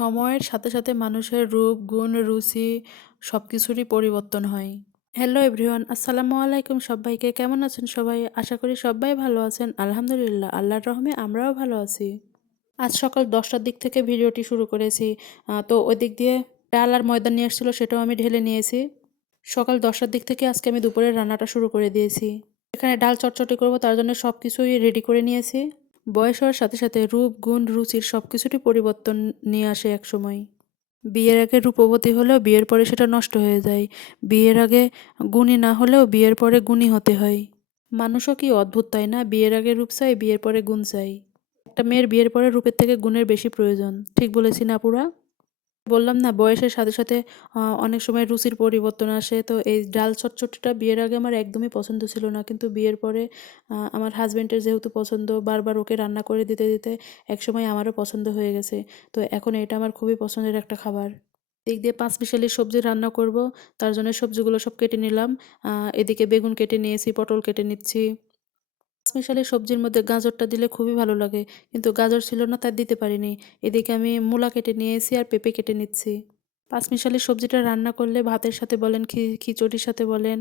সময়ের সাথে সাথে মানুষের রূপ, গুণ, রুচি সবকিছুরই পরিবর্তন হয়। হ্যালো এভরিওয়ান, আসসালামু আলাইকুম সবাইকে। কেমন আছেন সবাই? আশা করি সবাই ভালো আছেন। আলহামদুলিল্লাহ, আল্লাহর রহমে আমরাও ভালো আছি। আজ সকাল ১০টার দিক থেকে ভিডিওটি শুরু করেছি। তো ওই দিক দিয়ে ডাল আর ময়দা নিয়ে আসছিল, সেটাও আমি ঢেলে নিয়েছি। সকাল ১০টার দিক থেকে আজকে আমি দুপুরের রান্নাটা শুরু করে দিয়েছি। এখানে ডাল চটচটি করব, তার জন্য সব কিছুই রেডি করে নিয়েছি। বয়স হওয়ার সাথে সাথে রূপ, গুণ, রুচির সবকিছুরই পরিবর্তন নিয়ে আসে একসময়। বিয়ের আগে রূপবতী হলেও বিয়ের পরে সেটা নষ্ট হয়ে যায়। বিয়ের আগে গুণী না হলেও বিয়ের পরে গুণী হতে হয়। মানুষও কি অদ্ভুত, তাই না? বিয়ের আগে রূপ চাই, বিয়ের পরে গুণ চাই। একটা মেয়ের বিয়ের পরে রূপের থেকে গুণের বেশি প্রয়োজন। ঠিক বলেছি না আপুরা? বললাম না, বয়সের সাথে সাথে অনেক সময় রুচির পরিবর্তন আসে। তো এই ডাল চটচটিটা বিয়ের আগে আমার একদমই পছন্দ ছিল না। কিন্তু বিয়ের পরে আমার হাসব্যান্ডের যেহেতু পছন্দ, বারবার ওকে রান্না করে দিতে দিতে একসময় আমারও পছন্দ হয়ে গেছে। তো এখন এটা আমার খুবই পছন্দের একটা খাবার। দিক দিয়ে পাঁচমিশালি সবজি রান্না করব, তার জন্য সবজিগুলো সব কেটে নিলাম। এদিকে বেগুন কেটে নিয়েছি, পটল কেটে নিচ্ছি। পাঁচমিশালি সবজির মধ্যে গাজরটা দিলে খুবই ভালো লাগে, কিন্তু গাজর ছিল না তাই দিতে পারিনি। এদিকে আমি মূলা কেটে নিয়েছি আর পেঁপে কেটে নিচ্ছি। পাঁচমিশালি সবজিটা রান্না করলে ভাতের সাথে বলেন, খিচুড়ির সাথে বলেন,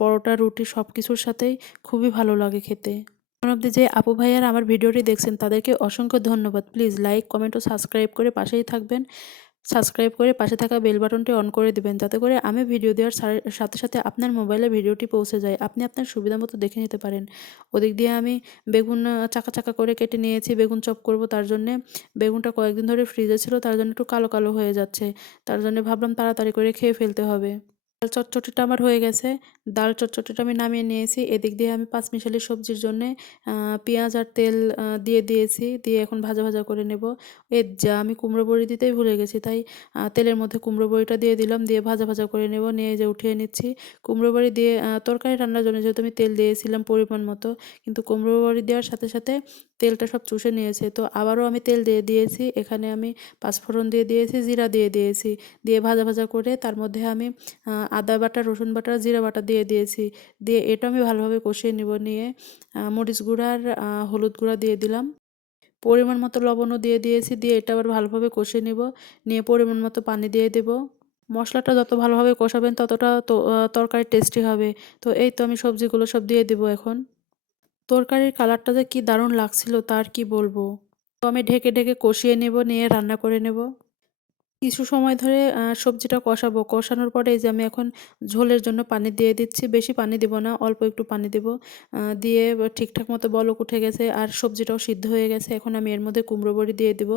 পরোটা, রুটি সব কিছুর সাথেই খুবই ভালো লাগে খেতে। এখন অব্দি যে আপু ভাইয়ারা আমার ভিডিওটি দেখছেন তাদেরকে অসংখ্য ধন্যবাদ। প্লিজ লাইক, কমেন্ট ও সাবস্ক্রাইব করে পাশেই থাকবেন। সাবস্ক্রাইব করে পাশে থাকা বেল বাটনটি অন করে দিবেন, যাতে করে আমি ভিডিও দেওয়ার সাথে সাথে আপনার মোবাইলে ভিডিওটি পৌঁছে যায়, আপনি আপনার সুবিধা মতো দেখে নিতে পারেন। ওদিক দিয়ে আমি বেগুন চাকা চাকা করে কেটে নিয়েছি। বেগুন চপ করব, তার জন্যে বেগুনটা কয়েকদিন ধরে ফ্রিজে ছিল, তার জন্য একটু কালো কালো হয়ে যাচ্ছে। তার জন্য ভাবলাম তাড়াতাড়ি করে খেয়ে ফেলতে হবে। ডাল চটচটিটা আমার হয়ে গেছে। ডাল চটচটিটা আমি নামিয়ে নিয়েছি। এদিক দিয়ে আমি পাঁচমিশালি সবজির জন্যে পেঁয়াজ আর তেল দিয়ে দিয়েছি। দিয়ে এখন ভাজা ভাজা করে নেব। যা আমি কুমড়ো বড়ি দিতেই ভুলে গেছি, তাই তেলের মধ্যে কুমড়ো বড়িটা দিয়ে দিলাম। দিয়ে ভাজা ভাজা করে নেব। নিয়ে যে উঠিয়ে নিচ্ছি। কুমড়ো বড়ি দিয়ে তরকারি রান্নার জন্য যেহেতু আমি তেল দিয়েছিলাম পরিমাণ মতো, কিন্তু কুমড়ো বড়ি দেওয়ার সাথে সাথে তেলটা সব চুষে নিয়েছে। তো আবারও আমি তেল দিয়ে দিয়েছি। এখানে আমি পাঁচফোড়ন দিয়ে দিয়েছি, জিরা দিয়ে দিয়েছি। দিয়ে ভাজা ভাজা করে তার মধ্যে আমি আদা বাটা, রসুন বাটা, জিরা বাটা দিয়ে দিয়েছি। দিয়ে এটা আমি ভালোভাবে কষিয়ে নিব। নিয়ে মরিচ গুঁড়া আর হলুদ গুঁড়া দিয়ে দিলাম। পরিমাণ মতো লবণও দিয়ে দিয়েছি। দিয়ে এটা আবার ভালোভাবে কষিয়ে নিব। নিয়ে পরিমাণ মতো পানি দিয়ে দেব। মশলাটা যত ভালোভাবে কষাবেন ততটা তো তরকারি টেস্টি হবে। তো এই তো আমি সবজিগুলো সব দিয়ে দেব এখন। তরকারির কালারটা যে কি দারুণ লাগছিল তার কি বলবো। তো আমি ঢেকে ঢেকে কষিয়ে নেব, নিয়ে রান্না করে নেব। কিছু সময় ধরে সবজিটা কষাবো। কষানোর পরে এই যে আমি এখন ঝোলের জন্য পানি দিয়ে দিচ্ছি। বেশি পানি দিব না, অল্প একটু পানি দেব। দিয়ে ঠিকঠাক মতো বলক উঠে গেছে আর সবজিটাও সিদ্ধ হয়ে গেছে। এখন আমি এর মধ্যে কুমড়ো বড়ি দিয়ে দিব।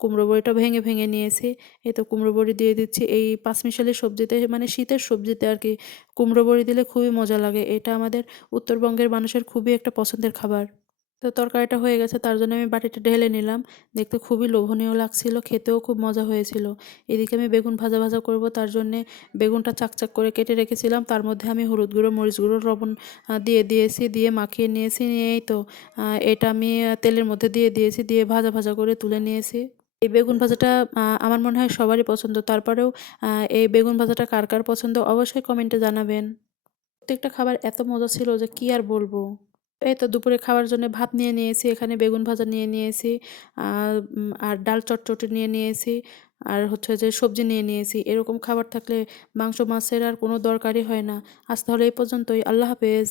কুমড়ো বড়িটা ভেঙে ভেঙে নিয়েছি। এই তো কুমড়ো বড়ি দিয়ে দিচ্ছি। এই পাঁচমিশালি সবজিতে, মানে শীতের সবজিতে আর কি, কুমড়ো বড়ি দিলে খুবই মজা লাগে। এটা আমাদের উত্তরবঙ্গের মানুষের খুবই একটা পছন্দের খাবার। তো তরকারিটা হয়ে গেছে, তার জন্য আমি বাটিতে ঢেলে নিলাম। দেখতে খুবই লোভনীয় লাগছিল, খেতেও খুব মজা হয়েছিল। এদিকে আমি বেগুন ভাজা ভাজা করব, তার জন্যে বেগুনটা চাকচাক করে কেটে রেখেছিলাম। তার মধ্যে আমি হলুদ গুঁড়ো, মরিচ গুঁড়ো, লবণ দিয়ে দিয়েছি। দিয়ে মাখিয়ে নিয়েছি। নিয়েই তো এটা আমি তেলের মধ্যে দিয়ে দিয়েছি। দিয়ে ভাজা ভাজা করে তুলে নিয়েছি। এই বেগুন ভাজাটা আমার মনে হয় সবারই পছন্দ। তারপরেও এই বেগুন ভাজাটা কার কার পছন্দ অবশ্যই কমেন্টে জানাবেন। প্রত্যেকটা খাবার এত মজা ছিল যে কি আর বলবো। এই তো দুপুরে খাওয়ার জন্য ভাত নিয়ে নিয়েছি, এখানে বেগুন ভাজা নিয়ে নিয়েছি, আর ডাল চটচটি নিয়ে নিয়েছি, আর হচ্ছে যে সবজি নিয়ে নিয়েছি। এরকম খাবার থাকলে মাংস মাছের আর কোনো দরকারই হয় না। আজ তাহলে এই পর্যন্তই। আল্লাহ হাফেজ।